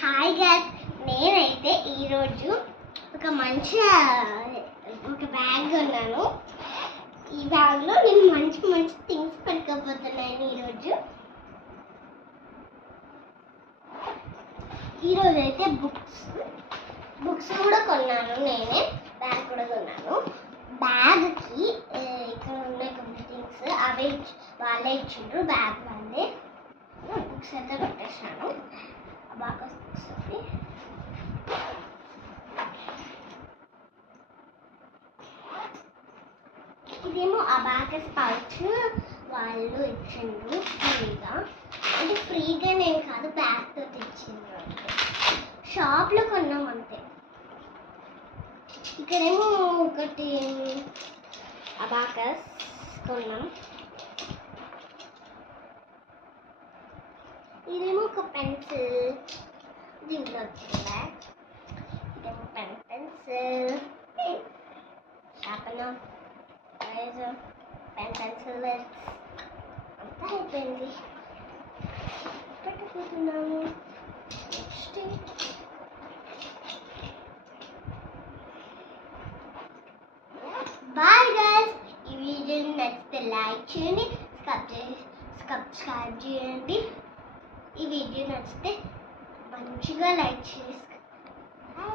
Hi guys, నేనైతే ఈరోజు ఒక బ్యాగ్ కొన్నాను. ఈ బ్యాగ్లో నేను మంచి థింగ్స్ పెట్టుకోబోతున్నాను. ఈరోజు అయితే బుక్స్ కూడా కొన్నాను. నేనే బ్యాగ్ కూడా కొన్నాను. బ్యాగ్కి ఇక్కడ ఉన్నాయి కొన్ని థింగ్స్, అవే వాళ్ళే ఇచ్చిండ్రు. బ్యాగ్ వాళ్ళే బుక్స్ అయితే పెట్టేసాను. అబాకస్ బుక్స్ అవి ఇదేమో అబాకస్ పౌచ్ వాళ్ళు ఇచ్చిండ్రు ఫ్రీగా. అంటే ఫ్రీగా నేను కాదు, బ్యాగ్తో తెచ్చిండ్రు. షాప్లో కొన్నాం అంతే. ఇక్కడేమో ఒకటి అబాకస్ కొన్నాం. ఇదేమో ఒక పెన్సిల్, దీంట్లో వచ్చిందా. ఇదేమో పెన్సిల్, షార్పనర్, పెన్సిల్ అంతా అయిపోయింది. పెట్టుకుంటున్నాము. Next bye guys. ఈ వీడియోని నచ్చితే లైక్ చేయండి, సబ్స్క్రైబ్ చేయండి. ఈ వీడియో నచ్చితే మంచిగా లైక్ చేసి